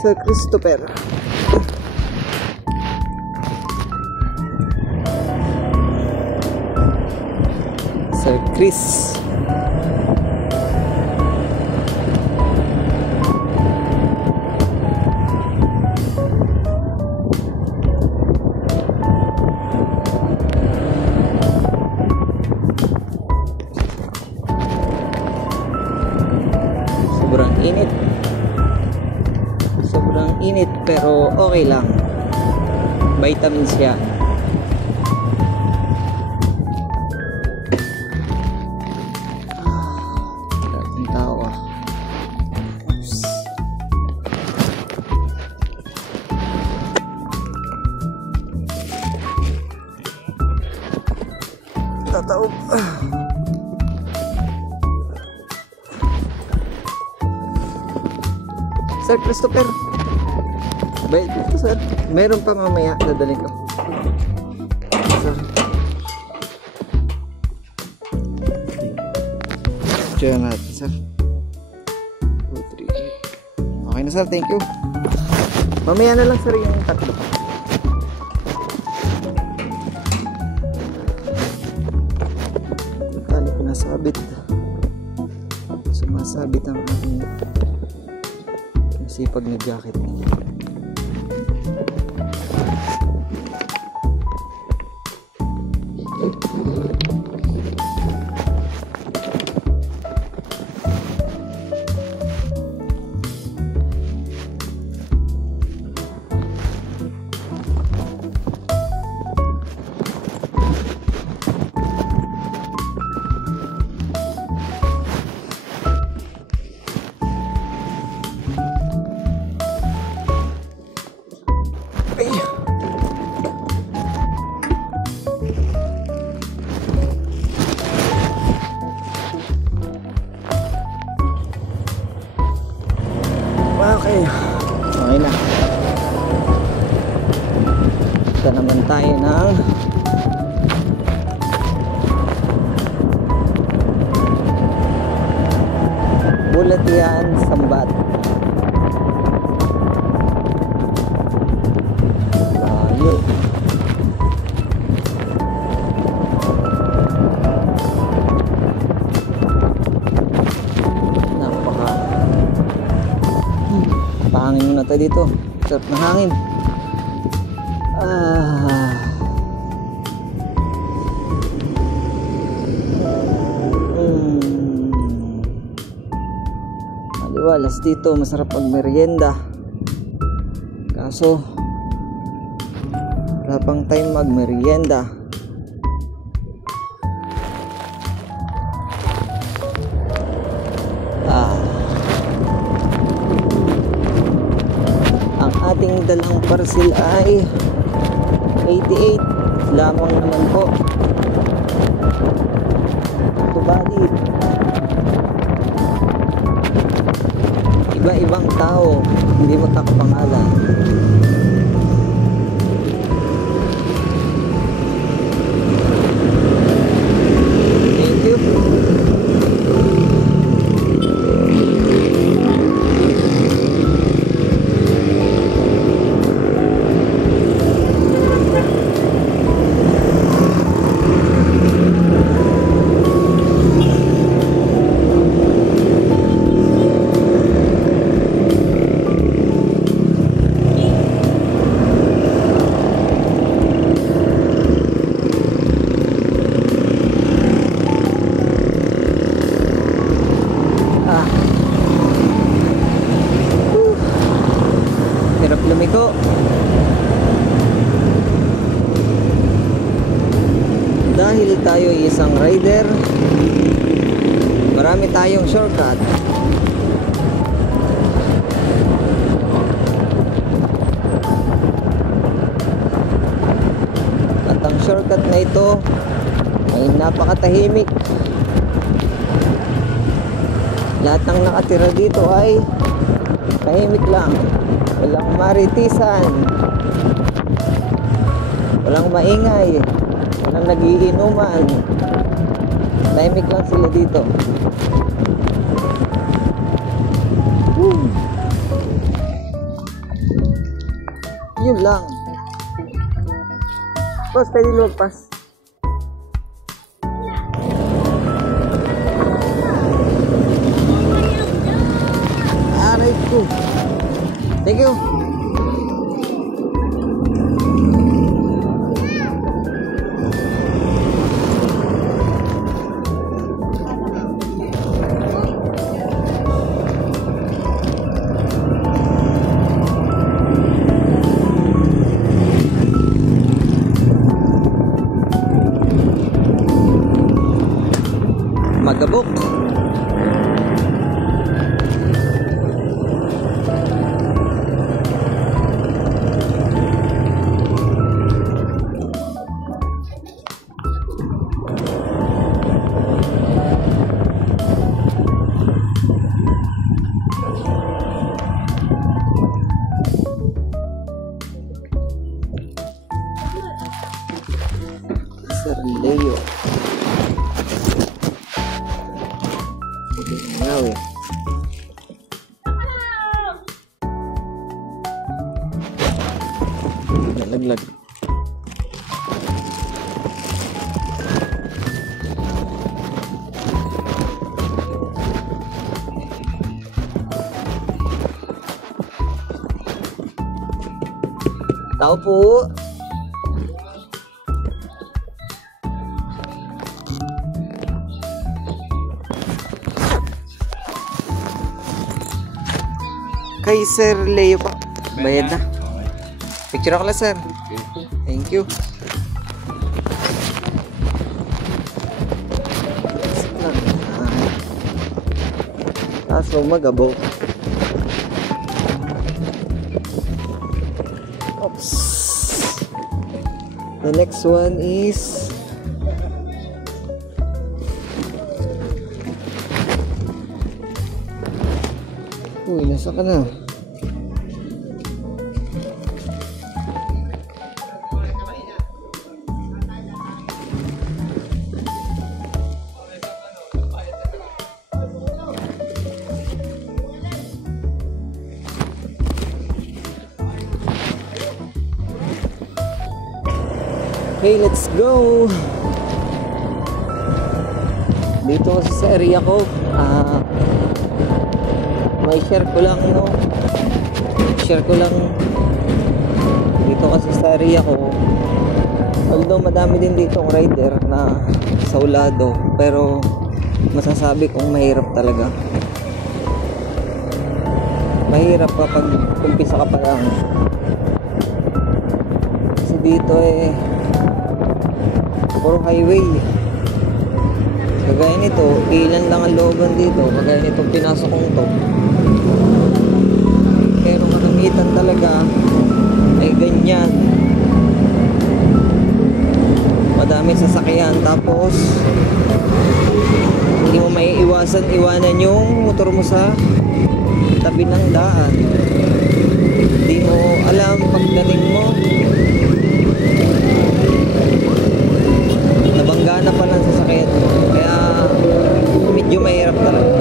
Sir Christopher. Sir Chris. Sobrang init. Sobrang init pero okay lang. Vitamins yan. Dating tao ah. Tataob. Sir Christopher, bayad dito sir. Meron pa mamaya, dadalhin ko. Sir. Diyan natin sir. 2, 3. Okay na sir, thank you. Mamaya na lang sir yung tatlo. Tali ko nasabit. Sumasabit ang aking sipag na jacket niya. Okay. Okay na. Ito naman tayo ng Bulatian, Sambat. Yun. Pahangin muna tayo dito. Sarap ng hangin. Maliwalas dito. Masarap magmerienda. Kaso wala pang time magmerienda. Ating dalang parcel ay 88 lamang naman po. Subalit iba-ibang tao, hindi mo takapangalan. Thank you. Hirap lumiko. Dahil tayo isang rider, marami tayong shortcut. At ang shortcut na ito ay napakatahimik. Lahat ng nakatira dito ay tahimik lang. Walang maritisan, walang maingay, walang nagiinuman. Tahimik lang sila dito. Yun lang. Boss, pwede lumagpas. Aray ko. Thank you. Magabok. Sir Leo. Ngawi. Nalaglag. Tao po. Kay Sir Leo po. Bayad na. Picture ako lang, sir. Thank you. Kaso magabo. Oops. The next one is uy, nasa ka na? Okay, let's go. Dito kasi sa area ko, may share ko lang, no? Share ko lang dito kasi sa area ko. Although madami din dito ang rider na saulado, pero masasabi kong mahirap talaga. Mahirap kapag umpisa ka pa lang. Kasi dito puro highway. Kagaya nito, ilan lang ang looban dito. Kagaya nito, pinasok kong to. Pero karamitan talaga ay ganyan. Madami sasakyan. Tapos hindi mo maiiwasan iwanan yung motor mo sa tabi ng daan. Hindi mo alam pagdating mo nabangga na pa ng sasakyan, kaya medyo mahirap talaga.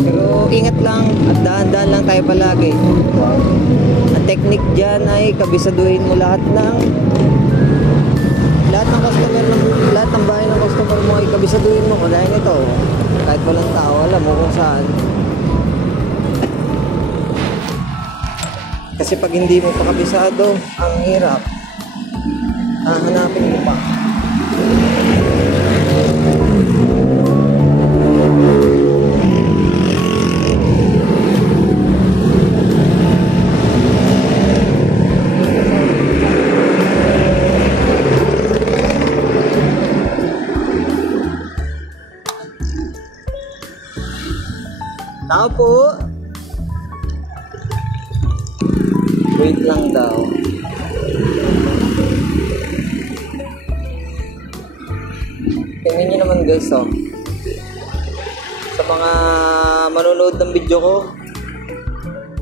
Pero ingat lang at dahan-dahan lang tayo palagi. Ang technique dyan ay kabisaduhin mo lahat ng customer, lahat ng bahay ng customer mo ay kabisaduhin mo. Kagaya nito, kahit walang tao, alam mo kung saan. Kasi pag hindi mo pa kabisado, ang hirap. Hanapin mo pa. Tao po. Wait lang daw. Tingnan nyo naman guys, oh. Sa mga manonood ng video ko,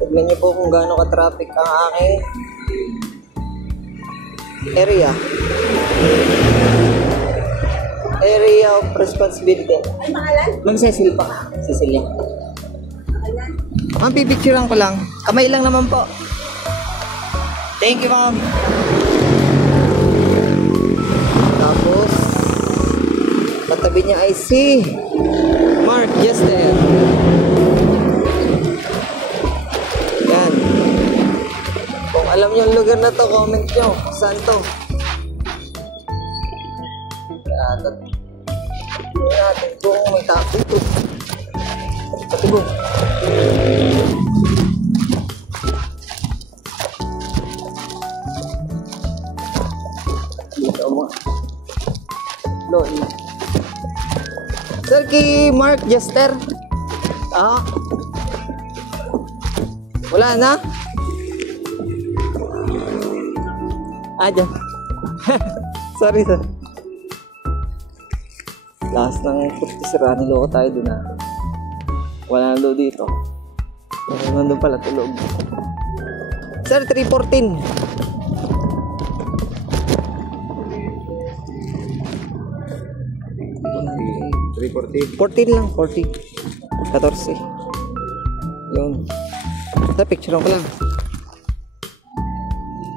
tignan nyo po kung gaano ka-traffic ang aking area. Area of responsibility. Ay, pangalan? Mag-Cecil pa. Cecilia. Pangalan? Ang pipicturean ko lang. Kamay lang naman po. Thank you, ma'am. Tapos, patabi niya ay si Mark Jester. Yan. Kung alam niyo yung lugar na to, comment nyo. Saan to? Natin kung may tapo ito. Patibong. Dito mo. Doon. Sir, kay Mark Jester. Ah. Wala na? Dyan. Sorry, sir. Last ng sira, niloko tayo dun na. Wala na daw dito. Pero nandun pala tulog. Sir, 314. 14 lang, 40. 14. Yun. Sa picture ko lang.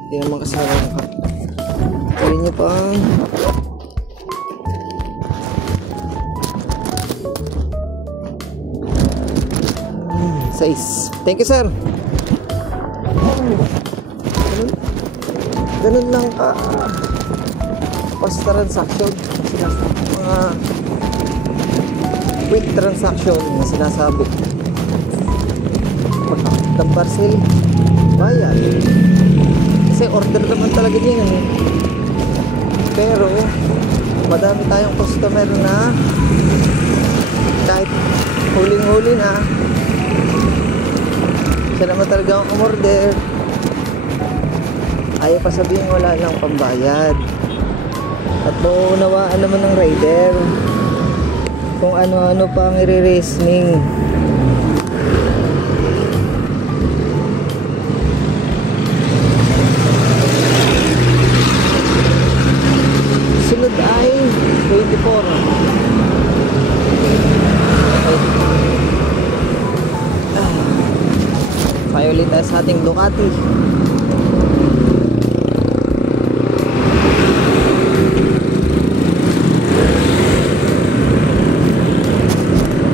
Hindi naman kasi nakaka. Tuloy nyo pa. Size. Thank you, sir. Ganun lang ka. Fast transaction. Mga quick transaction na sinasabi. Pagkakit ng parcel, bayad. Kasi order naman talaga niya yun. Pero, madami tayong customer na kahit huling-huli na, siya naman talaga ang umorder. Ayaw pa sabihin wala lang pambayad. At mauunawaan naman ng rider kung ano-ano pa ang i-reasoning. Sunod ay 24. Tayo ulit tayo sa ating Ducati.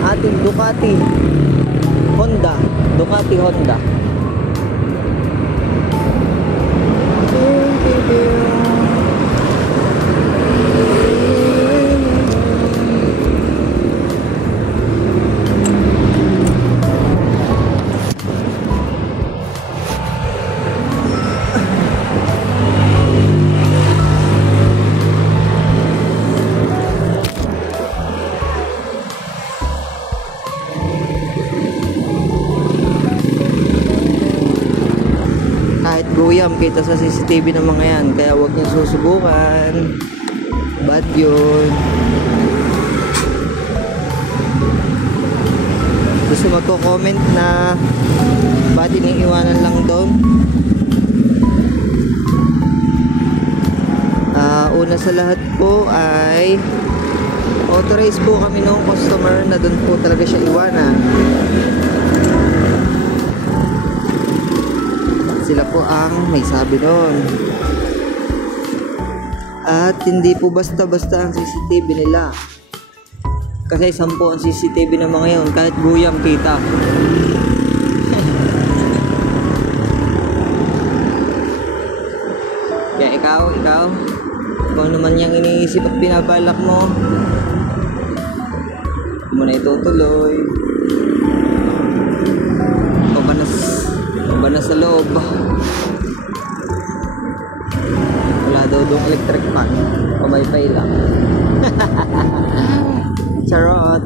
Ating Ducati Honda. Ducati Honda. Kahit guyam kita sa CCTV ng mga yan, kaya huwag niyo susubukan. Bad yun. Gusto magko-comment na ba't iniiwanan lang doon? Una sa lahat po ay authorized po kami ng customer na doon po talaga siya iwanan. Sila po ang may sabi doon. At hindi po basta-basta ang CCTV nila. Kasi 10 ang CCTV ng mga yun, kahit guyam kita. Kaya ikaw, kung ano man yung iniisip at binabalak mo, hindi mo na itutuloy. O ba na sa loob? Wala daw doong electric fan. Pabay-pay lang. Charot.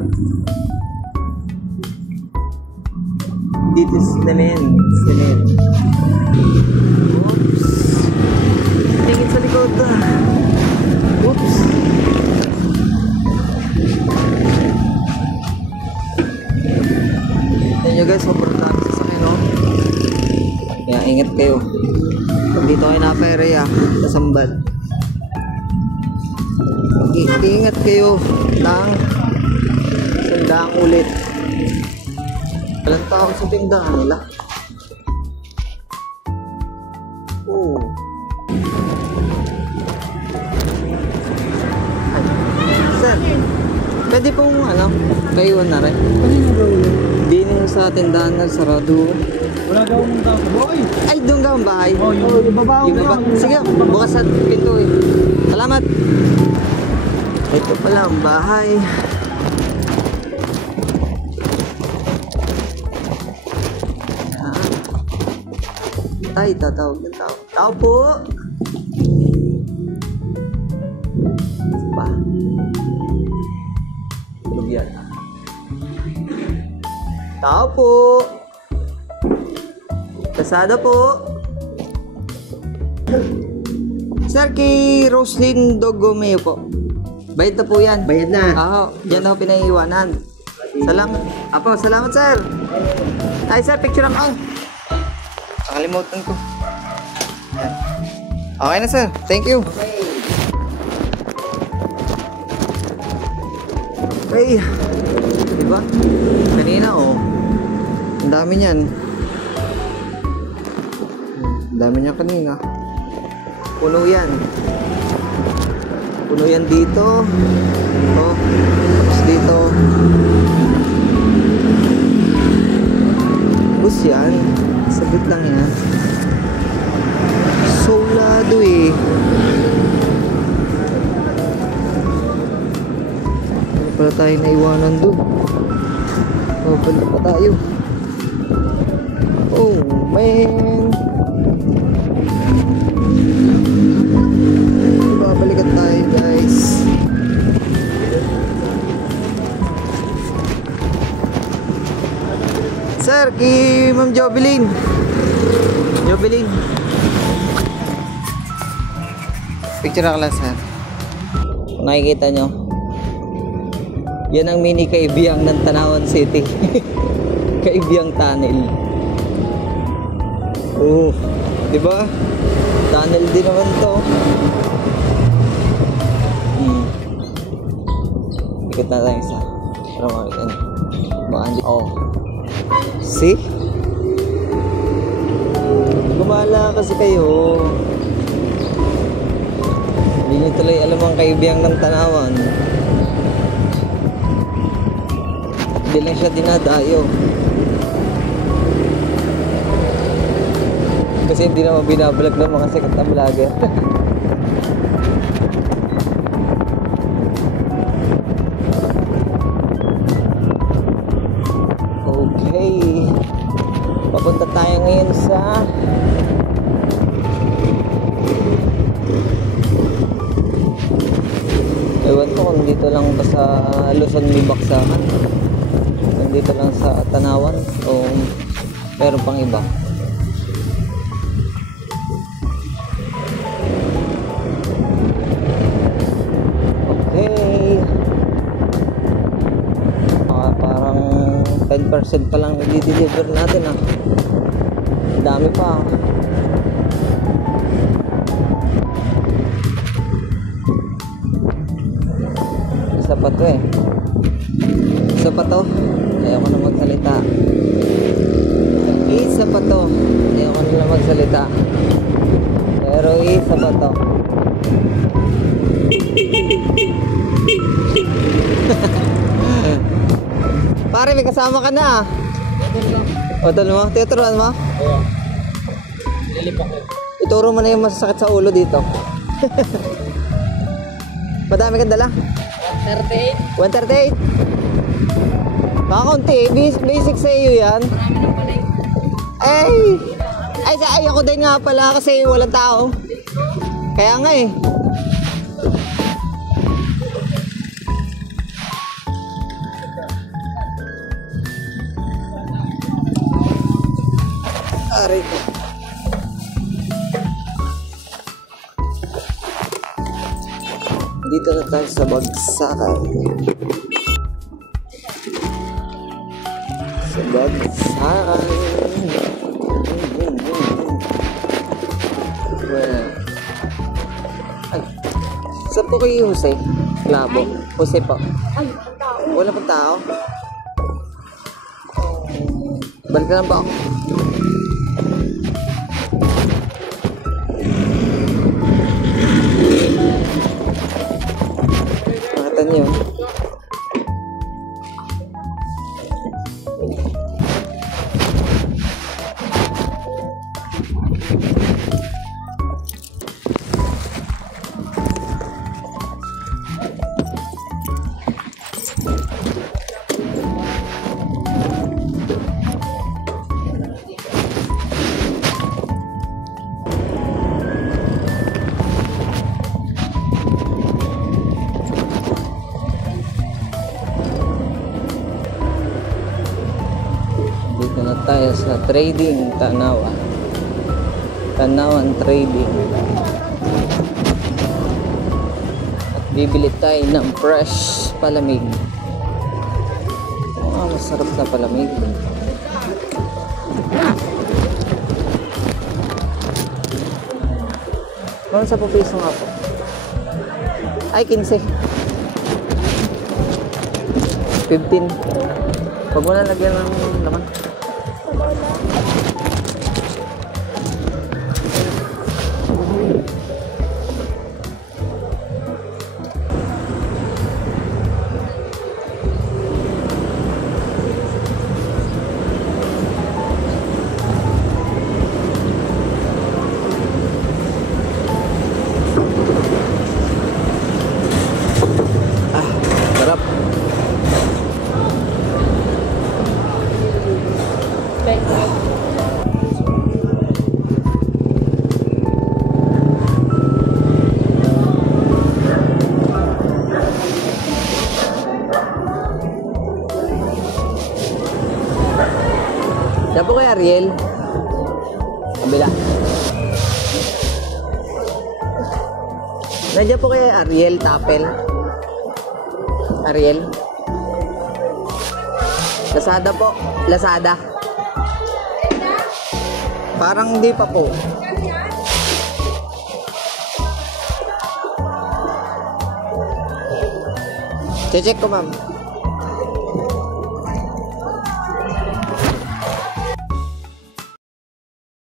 Dito sinanin. Oops. Tingin sa likod. Oops. Tignan nyo guys, sobrang dami sasakyan, no? Kaya ingat kayo. Pag dito kayo na-area sa Sambal, ingat kayo ng tindahan ulit. Walang tao sa tindahan nila. Oh. sir. Pwede pong ano, kaiwan na rin. Kanino gawin yun? Di nung sa tindahan na sarado. Wala gawin ng tao sa buhay. Ay, doon ka ang bahay. Oh, yung babaw Yung baba. Sige, bukas sa pinto eh. Salamat. Ito pala ang bahay. Ay, tatawag ng tao. Tao po! Pa. Lugyan. Tao po! Kasada po! Sir, kay Roslyn Dogomeo po. Bayad na po yan. Bayad na. Oo, dyan ako pinaiiwanan. Salamat. Apo, salamat sir. Ay sir, picture ako. Nakalimutan ko. Yan. Okay na sir, thank you. Okay. Diba? Kanina oh. Ang dami niyan. Ang dami niya kanina. Puno yan. Puno yan dito. Ito. Tapos dito. Bus yan. Sabit lang yan. Solado eh. Ano pala tayo naiwanan doon? Balik pa tayo. Oh man. Balikan tayo guys. Sir, kay Ma'am Jovelyn. Jovelyn. Picture ako lang sir. Kung nakikita nyo, yan ang mini kaibiyang ng Tanawan City. Kaibiyang tunnel. Oh, diba? Tunnel din naman to. Ikot na tayo isa para makikita nyo. Oh. See? Gumala kasi kayo. Hindi nyo tuloy alam ang kaibiyang ng Tanawan. Hindi lang siya dinadayo. Kasi hindi naman binabalag ng mga sikat na vlogger. Okay. Papunta tayo ngayon sa ewan ko kung dito lang ba sa Luzon may baksakan. Dito lang sa Tanawan o meron pang iba. Okay. Parang 10% pa lang i-deliver natin ah. Dami pa. Isa pa to eh. Isa pa to. Ayoko na magsalita. Isa pa to. Ayoko na magsalita. Pero isa pa to. Pare, may kasama ka na. O, talo mo? Tinuturuan mo? Oo. Nilipak ko. Ituro mo na yung masasakit sa ulo dito. Madami kang dala? 138. 138? Kakaunti, basic sa iyo yan. Ay, ako din nga pala kasi walang tao. Kaya nga eh. Aray ko. Dito na tayo sa bagsakan. Sa bagsakan. Well. Ay. Saan po kayo Jose? Klabo. Jose po. Ay, ang tao. Wala pang tao? Balik ka lang ba ako? Nakita niyo. sa trading Tanawa. Tanawan Trading. At bibili tayo ng fresh palamig. Masarap na palamig. Kung sa piso nga po? Ay, 15. 15. Huwag mo na lagyan ng laman. Sarap. Diyan po kay Ariel. Kabila. Nandiyan po kay Ariel Tapel. Ariel. Lazada po. Lazada. Parang hindi pa po. Check ko, ma'am.